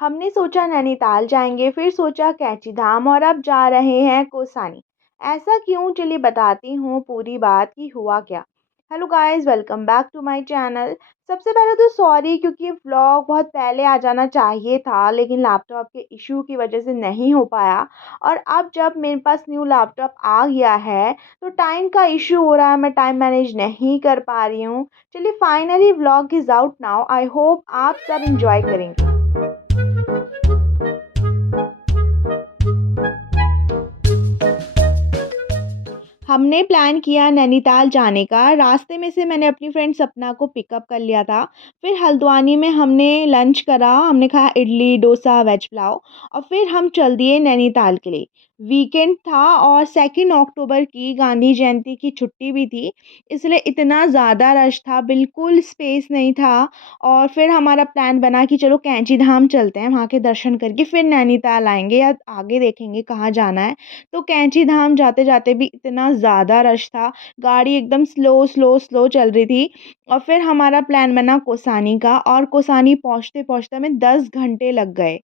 हमने सोचा नैनीताल जाएंगे, फिर सोचा कैंची धाम और अब जा रहे हैं कौसानी। ऐसा क्यों? चलिए बताती हूँ पूरी बात कि हुआ क्या। Hello guys, welcome back to my channel. सबसे पहले तो सॉरी, क्योंकि ये व्लॉग बहुत पहले आ जाना चाहिए था लेकिन लैपटॉप के इशू की वजह से नहीं हो पाया। और अब जब मेरे पास न्यू लैपटॉप आ गया है तो टाइम का इशू हो रहा है, मैं टाइम मैनेज नहीं कर पा रही हूँ। चलिए finally vlog is out now. I hope आप सब इंजॉय करेंगे। हमने प्लान किया नैनीताल जाने का। रास्ते में से मैंने अपनी फ्रेंड सपना को पिकअप कर लिया था। फिर हल्द्वानी में हमने लंच करा, हमने खाया इडली डोसा वेज पुलाव और फिर हम चल दिए नैनीताल के लिए। वीकेंड था और 2 अक्टूबर की गांधी जयंती की छुट्टी भी थी, इसलिए इतना ज़्यादा रश था, बिल्कुल स्पेस नहीं था। और फिर हमारा प्लान बना कि चलो कैंची धाम चलते हैं, वहाँ के दर्शन करके फिर नैनीताल आएंगे या आगे देखेंगे कहाँ जाना है। तो कैंची धाम जाते-जाते भी इतना ज़्यादा रश था, गाड़ी एकदम स्लो चल रही थी। और फिर हमारा प्लान बना कौसानी का और कौसानी पहुँचते-पहुँचते हमें 10 घंटे लग गए।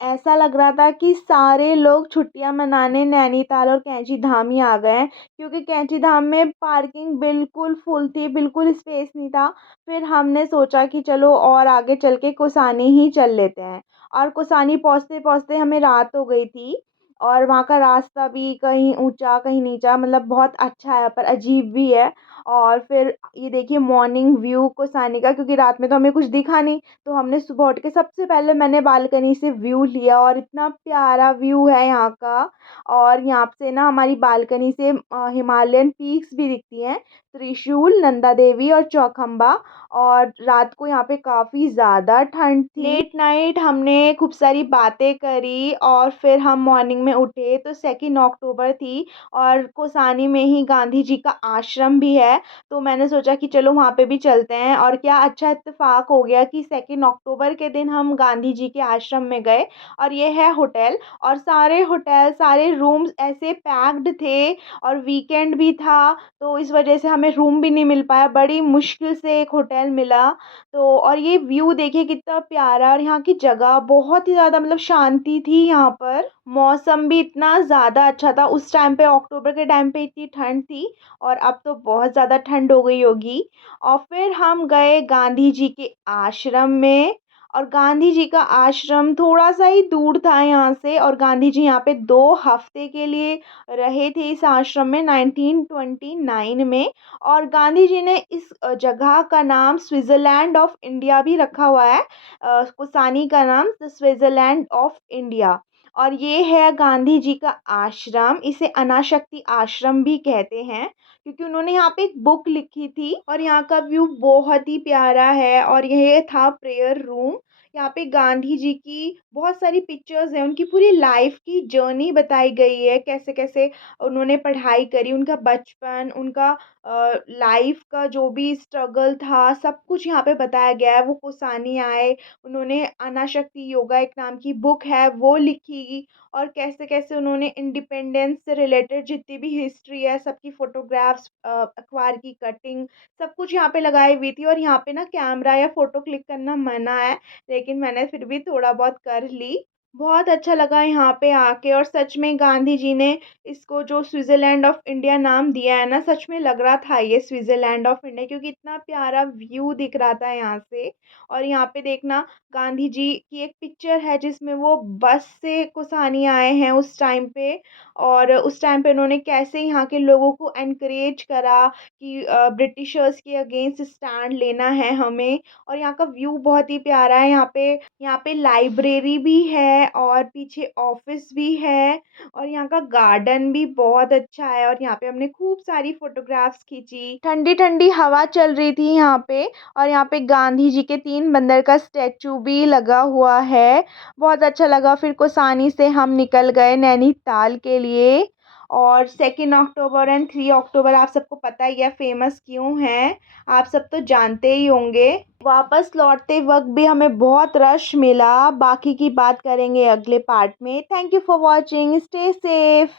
ऐसा लग रहा था कि सारे लोग छुट्टियां मनाने नैनीताल और कैंची धाम ही आ गए हैं, क्योंकि कैंची धाम में पार्किंग बिल्कुल फुल थी, बिल्कुल स्पेस नहीं था। फिर हमने सोचा कि चलो और आगे चल के कौसानी ही चल लेते हैं। और कौसानी पहुँचते-पहुँचते हमें रात हो गई थी। और वहाँ का रास्ता भी कहीं ऊंचा कहीं नीचा, मतलब बहुत अच्छा है पर अजीब भी है। और फिर ये देखिए मॉर्निंग व्यू कौसानी का, क्योंकि रात में तो हमें कुछ दिखा नहीं। तो हमने सुबह उठ के सबसे पहले मैंने बालकनी से व्यू लिया और इतना प्यारा व्यू है यहाँ का। और यहाँ से ना हमारी बालकनी से हिमालयन पीक्स भी दिखती हैं, त्रिशूल, नंदा देवी और चौखंबा। और रात को यहाँ पे काफ़ी ज़्यादा ठंड थी। लेट नाइट हमने खूब सारी बातें करी और फिर हम मॉर्निंग में उठे तो 2 अक्टूबर थी। और कोसानी में ही गांधी जी का आश्रम भी है, तो मैंने सोचा कि चलो वहाँ पे भी चलते हैं। और क्या अच्छा इत्तेफाक हो गया कि 2 अक्टूबर के दिन हम गांधी जी के आश्रम में गए। और ये है होटल, और सारे होटल सारे रूम्स ऐसे पैक्ड थे। और वीकेंड भी था, तो इस वजह से हमें रूम भी नहीं मिल पाया, बड़ी मुश्किल से एक होटल मिला। तो और ये व्यू देखिए कितना प्यारा, और यहाँ की जगह बहुत ही ज़्यादा, मतलब शांति थी यहाँ पर। मौसम भी इतना ज़्यादा अच्छा था उस टाइम पे, अक्टूबर के टाइम पे इतनी ठंड थी। और अब तो बहुत ज़्यादा ठंड हो गई होगी। और फिर हम गए गांधी जी के आश्रम में। और गांधी जी का आश्रम थोड़ा सा ही दूर था यहाँ से, और गांधी जी यहाँ पे 2 हफ्ते के लिए रहे थे इस आश्रम में 1929 में। और गांधी जी ने इस जगह का नाम स्विट्ज़रलैंड ऑफ इंडिया भी रखा हुआ है। कुसानी का नाम द स्विट्ज़रलैंड ऑफ इंडिया। और ये है गांधी जी का आश्रम, इसे अनाशक्ति आश्रम भी कहते हैं, क्योंकि उन्होंने यहाँ पे एक बुक लिखी थी। और यहाँ का व्यू बहुत ही प्यारा है। और यह था प्रेयर रूम। यहाँ पे गांधी जी की बहुत सारी पिक्चर्स हैं, उनकी पूरी लाइफ की जर्नी बताई गई है, कैसे कैसे उन्होंने पढ़ाई करी, उनका बचपन, उनका लाइफ का जो भी स्ट्रगल था, सब कुछ यहाँ पे बताया गया है। वो कोसानी आए, उन्होंने अनाशक्ति योगा एक नाम की बुक है वो लिखी। और कैसे कैसे उन्होंने इंडिपेंडेंस से रिलेटेड जितनी भी हिस्ट्री है सबकी फ़ोटोग्राफ्स, अखबार की कटिंग, सब कुछ यहाँ पे लगाई हुई थी। और यहाँ पे ना कैमरा या फ़ोटो क्लिक करना मना है, लेकिन मैंने फिर भी थोड़ा बहुत कर ली। बहुत अच्छा लगा यहाँ पे आके। और सच में गांधी जी ने इसको जो स्विट्ज़रलैंड ऑफ इंडिया नाम दिया है ना, सच में लग रहा था ये स्विट्ज़रलैंड ऑफ इंडिया, क्योंकि इतना प्यारा व्यू दिख रहा था यहाँ से। और यहाँ पे देखना, गांधी जी की एक पिक्चर है जिसमें वो बस से कुसानी आए हैं उस टाइम पे। और उस टाइम पे उन्होंने कैसे यहाँ के लोगों को एनकरेज करा कि ब्रिटिशर्स के अगेंस्ट स्टैंड लेना है हमें। और यहाँ का व्यू बहुत ही प्यारा है। यहाँ पे लाइब्रेरी भी है और पीछे ऑफिस भी है। और यहाँ का गार्डन भी बहुत अच्छा है। और यहाँ पे हमने खूब सारी फोटोग्राफ्स खींची, ठंडी ठंडी हवा चल रही थी यहाँ पे। और यहाँ पे गांधी जी के 3 बंदर का स्टैचू भी लगा हुआ है। बहुत अच्छा लगा। फिर कोसानी से हम निकल गए नैनीताल के लिए। और 2 अक्टूबर एंड 3 अक्टूबर आप सबको पता ही है फेमस क्यों है, आप सब तो जानते ही होंगे। वापस लौटते वक्त भी हमें बहुत रश मिला। बाकी की बात करेंगे अगले पार्ट में। Thank you for watching, stay safe.